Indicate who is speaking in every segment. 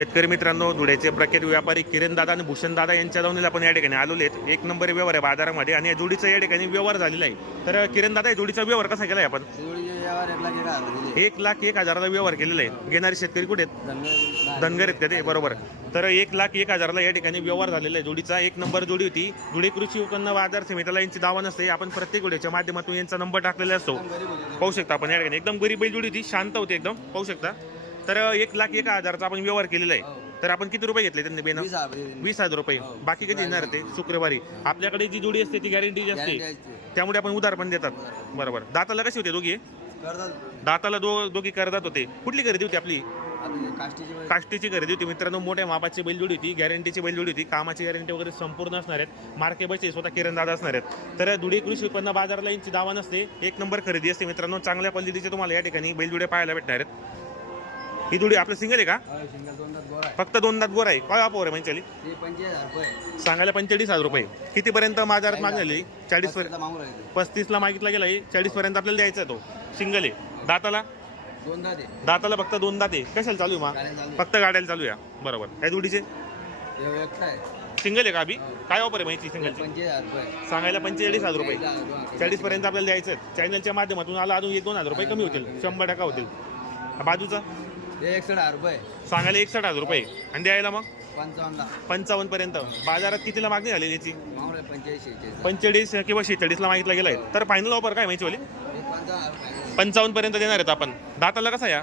Speaker 1: शेतकरी मित्रांनो धुळ्याचे प्रख्यात व्यापारी किरण दादा आणि भूषण दादा यांच्या जाऊन आपण या ठिकाणी आलेले आहेत. एक नंबर व्यवहार आहे बाजारामध्ये आणि या जोडीचा या ठिकाणी व्यवहार झालेला आहे. तर किरण दादा या जोडीचा व्यवहार कसा केलाय आपण?
Speaker 2: एक लाख एक
Speaker 1: हजाराला व्यवहार केलेला आहे. घेणारे शेतकरी कुठे आहेत?
Speaker 2: धनगर
Speaker 1: आहेत का ते? बरोबर. तर एक लाख एक हजाराला या ठिकाणी व्यवहार झालेला आहे. जोडीचा एक नंबर जोडी होती. धुळे कृषी उत्पन्न बाजार समितीला यांची दावा नसते. आपण प्रत्येक व्हिडिओच्या माध्यमातून यांचा नंबर टाकलेला असतो. पाहू शकता आपण या ठिकाणी. एकदम गरीब बैल जोडी होती. शांत होती एकदम. पाहू शकता. तर एक लाख एक हजाराचा आपण व्यवहार केलेला आहे.
Speaker 2: हो.
Speaker 1: तर आपण किती रुपये घेतले त्यांनी बेन?
Speaker 2: वीस हजार दिले.
Speaker 1: वीस हजार रुपये.
Speaker 2: हो.
Speaker 1: बाकी कधी येणार ते? शुक्रवारी. आपल्याकडे जी जोडी असते ती गॅरंटी
Speaker 2: Guarantee
Speaker 1: असते
Speaker 2: असते.
Speaker 1: त्यामुळे आपण उधार पण देतात. बरोबर. दाताला कशी होते दोघी?
Speaker 2: करतात.
Speaker 1: दाताला दो दोघी करदात होते. कुठली खरेदी होती आपली?
Speaker 2: आपली काष्टीची
Speaker 1: खरेदी होती. मित्रांनो मोठ्या मापाची बैलजोडी होती. गॅरंटीची बैलजोडी होती. कामाची गॅरंटी वगैरे संपूर्ण असणार आहेत. मार्के बसचे स्वतः किरण दादा असणार आहेत. तर धुळे कृषी उत्पन्न बाजाराला यांची दावा नसते. एक नंबर खरेदी असते मित्रांनो. चांगल्या क्वालिटीचे तुम्हाला या ठिकाणी बैलजोड्या पाहायला भेटणार आहेत. ही जोडी आपलं सिंगल आहे का. फक्त दोन दात गोर आहे. काय वापर आहे. म्हणजे सांगायला पंचेचाळीस हजार रुपये. कितीपर्यंत बाजारात मागणी चाळीस पर्यंत
Speaker 2: पस्तीसला
Speaker 1: मागितला गेला चाळीस पर्यंत आपल्याला द्यायचा तो. सिंगल आहे. दाताला?
Speaker 2: दोन दात आहे.
Speaker 1: दाताला फक्त दोन दाते कशाला चालू आहे मा?
Speaker 2: गाड्या चालू आहे.
Speaker 1: फक्त गाड्याला चालू आहे. बरोबर. काय जोडीचे. सिंगल आहे का अभि? काय ऑफर आहे माहिती सिंगलची? सांगायला पंचेचाळीस हजार रुपये.
Speaker 2: चाळीस
Speaker 1: पर्यंत आपल्याला द्यायचं चॅनलच्या माध्यमातून आला अजून एक दोन हजार रुपये कमी होतील. शंभर टक्का होतील. बाजूचा?
Speaker 2: हे एकसष्ट हजार रुपये.
Speaker 1: सांगायला एकसष्ट हजार रुपये. आणि द्यायला मग?
Speaker 2: पंचावन्नला.
Speaker 1: पंचावन्न पर्यंत. बाजारात कितीला मागणी झाली याची?
Speaker 2: पंच्याऐंशी.
Speaker 1: पंचेचाळीस किंवा शेहेचाळीसला मागितला गेला आहे तर फायनल ऑफर काय माहिती वाली?
Speaker 2: हे पंचावन्न
Speaker 1: पर्यंत देणार आहेत आपण. दाताला कसा या.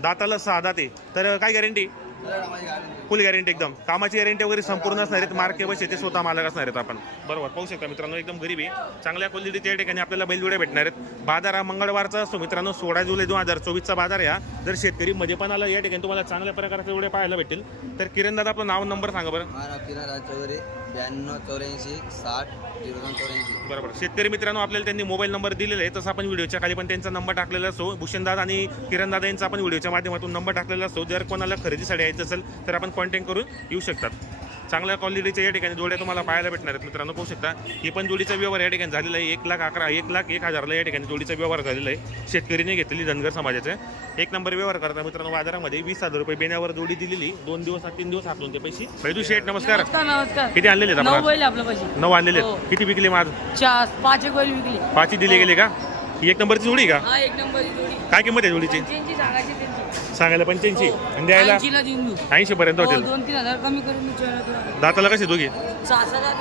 Speaker 1: दाताला सहा दाते तर काय गॅरंटी फुल गॅरंटी एकदम. कामाची गॅरंटी वगैरे संपूर्ण असणार आहेत. मार्के बस ते स्वतः मालक असणार आहेत आपण. बरोबर पाहू शकता मित्रांनो एकदम गरीब आहे. चांगल्या क्वालिटीच्या या ठिकाणी आपल्याला बैलजोड्या भेटणार आहेत. बाजार हा मंगळवारचा असतो. मित्रांनो सोळा जुलै दोन हजार चोवीसचा बाजार आहे हा. जर शेतकरी मध्ये पण आला या ठिकाणी तुम्हाला चांगल्या प्रकारचे जोड्या पाहायला भेटेल तर किरण दादा आपलं नाव नंबर सांगा बरं.
Speaker 2: किरण राज चौधरी ब्याण्णव चौऱ्याऐंशी साठ झिरो दोन चौऱ्याऐंशी.
Speaker 1: बरोबर. शेतकरी मित्रांनो आपल्याला त्यांनी मोबाईल नंबर दिलेला आहे. तसं आपण व्हिडिओच्या खाली पण त्यांचा नंबर टाकलेला असतो. भूषणदादा आणि किरणदादा यांचा आपण व्हिडिओच्या माध्यमातून नंबर टाकलेला असतो. जर कोणाला खरेदीसाठी यायचं असेल तर आपण कॉन्टॅक्ट करून येऊ शकतात. चांगल्या क्वालिटीच्या या ठिकाणी जोड्या तुम्हाला पाहायला भेटणार आहेत. मित्रांनो पाहू शकता ही पण जोडीचा व्यवहार या ठिकाणी झालेला आहे. एक लाख अकरा एक लाख एक हजारला या ठिकाणी जोडीचा व्यवहार झालेला आहे. शेतकरीने घेतलेली धनगर समाजाचे. एक नंबर व्यवहार करता मित्रांनो बाजारामध्ये वीस हजार रुपये बेण्यावर जोडी दिलेली. दोन दिवस तीन दिवस हातून ते पैसे. बैदू शेठ नमस्कार. किती आणलेले
Speaker 3: नऊ
Speaker 1: आणलेले
Speaker 3: हो.
Speaker 1: आहेत किती विकले माझ
Speaker 3: चार पाच एक बैल विकली.
Speaker 1: पाचही दिले गेले का? ही एक नंबरची जोडी का?
Speaker 3: हा एक नंबर जोडी.
Speaker 1: काय किंमत आहे जोडीची?
Speaker 3: त्यांची सांगायची त्यांची.
Speaker 1: सांगायला पंच्याऐंशी आणि द्यायला?
Speaker 3: ऐंशीला देऊन देऊ.
Speaker 1: ऐंशी पर्यंत
Speaker 3: हो,
Speaker 1: होतील
Speaker 3: दोन तीन हजार कमी करून देऊ चला.
Speaker 1: दाताला कसे दोघी?
Speaker 3: सहा सहा.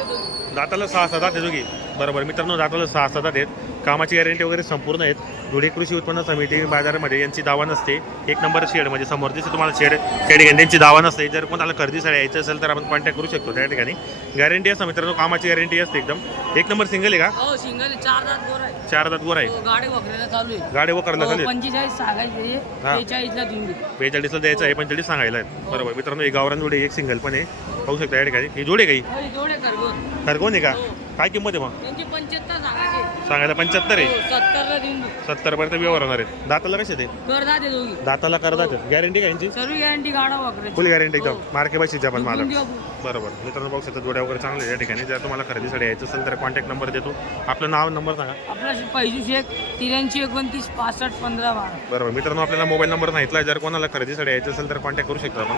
Speaker 1: दाताला सहा सात आहेत दोघी. बरोबर मित्रांनो दाताला सहा सात आहेत. कामाची गॅरंटी वगैरे संपूर्ण आहेत. धुळे कृषी उत्पन्न समिती बाजारामध्ये यांची दावा नसते. एक नंबर शेड म्हणजे समोर दिसते तुम्हाला शेड त्या ठिकाणी त्यांची दावा नसते. जर कोणाला खरेदीसाठी यायचं असेल तर आपण कॉन्टॅक्ट करू शकतो त्या ठिकाणी. गॅरंटी असतं मित्रांनो कामाची गॅरंटी असते एकदम. एक नंबर सिंगल आहे का?
Speaker 3: हो सिंगल चार दात गोर आहे
Speaker 1: चार दात वर आहे
Speaker 3: हो, गाडी वगैरे चालू आहे
Speaker 1: गाडी वकरला
Speaker 3: हो,
Speaker 1: चालेल
Speaker 3: पंचेचाळीस सांगायचे
Speaker 1: हा.
Speaker 3: बेचाळीसला
Speaker 1: द्यायचं आहे पंचेचाळीस सांगायला आहे बरोबर. मित्रांनो एक गावरान जोडी एक सिंगल पण आहे. पाहू शकता या ठिकाणी. ही जोडी आहे काही
Speaker 3: हो,
Speaker 1: खरगोन. आहे का? काय किंमत आहे मग?
Speaker 3: पंच्याहत्तर सांगायचे
Speaker 1: पंच्याहत्तर आहे.
Speaker 3: हो, सत्तरला देऊन देऊ.
Speaker 1: सत्तर पर्यंत व्यवहार होणार आहेत. दाताला कसे ते?
Speaker 3: कर दाते दोघी.
Speaker 1: दाताला करतात गॅरंटी का यांची?
Speaker 3: सर्व गॅरंटी
Speaker 1: फुल गॅरंटी एकदम. मार्के बशीचे आपण
Speaker 3: आपण.
Speaker 1: बरोबर. मित्रांनो पाहू शकता जोड्या वगैरे चांगले आहे या ठिकाणी. जर तुम्हाला खरेदीसाठी यायचं असेल तर कॉन्टॅक्ट नंबर देतो. आपलं नाव नंबर सांगा.
Speaker 3: आपला पैजू शेख त्र्याऐंशी एकोणतीस पासष्ट पंधरा बारा.
Speaker 1: बरोबर. मित्रांनो आपल्याला मोबाईल नंबर सांगितला जर कोणाला खरेदीसाठी यायचं असेल तर कॉन्टॅक्ट करू शकतो आपण.